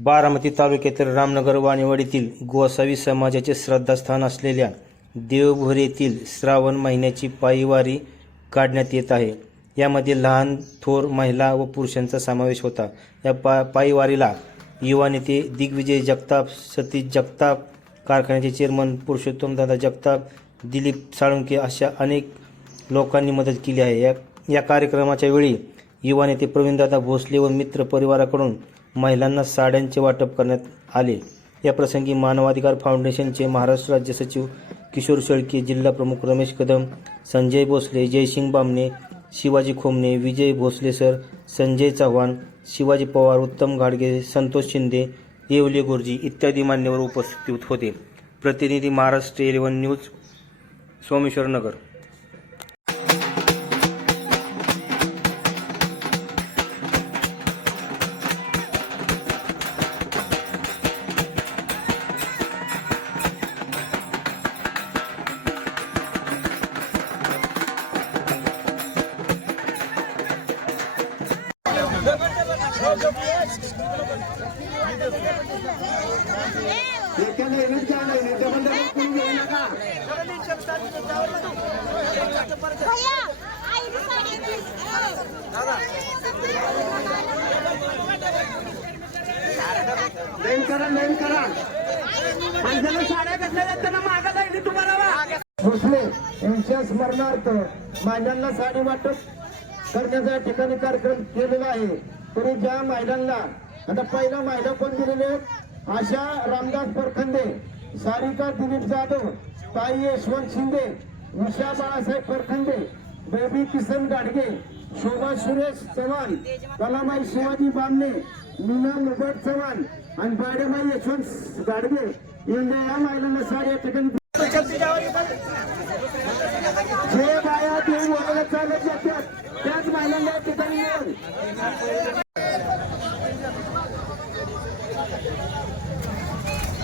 बारामती तालुक्यातील रामनगर वाणीवाडीतील गोसावी समाजाचे श्रद्धास्थान असलेल्या देवभरेतील श्रावण महिन्याची पायीवारी काढण्यात येत आहे. यामध्ये लहान थोर महिला व पुरुषांचा समावेश होता. या पा पायीवारीला युवा नेते दिग्विजय जगताप सतीश जगताप कारखान्याचे चेअरमन पुरुषोत्तम दादा जगताप दिलीप साळुंके अशा अनेक लोकांनी मदत केली आहे. या या कार्यक्रमाच्या वेळी युवा नेते प्रवीणदादा भोसले व मित्र परिवाराकडून महिलांना साड्यांचे वाटप करण्यात आले. या प्रसंगी मानवाधिकार फाउंडेशनचे महाराष्ट्र राज्य सचिव किशोर शेळके जिल्हा प्रमुख रमेश कदम संजय भोसले जयसिंग बामणे शिवाजी खोमणे विजय भोसले सर संजय चव्हाण शिवाजी पवार उत्तम घाडगे संतोष शिंदे येवले गुरुजी इत्यादी मान्यवर उपस्थित होते. प्रतिनिधी महाराष्ट्र इलेव्हन न्यूज सोमेश्वर करा लाईन करा माणसाला साड्या घेतल्या त्यांना मागा लाईनी तुम्हाला भोसले यांच्या स्मरणार्थ महिलांना साडी वाटप करण्याचा या ठिकाणी कार्यक्रम केलेला आहे तरी ज्या महिलांना आता पहिला महिला कोण दिलेले आहेत? आशा रामदास परखंदे सारिका दिलीप जाधव ताई यशवंत शिंदे उषा बाळासाहेब परखंदे बेबी किसन गाडगे शोभा सुरेश चव्हाण कलामाई शिवाजी बामणे मीना मुबट चव्हाण आणि बाडेबाई यशवंत गाडगे यांना या महिलांना साडी या ठिकाणी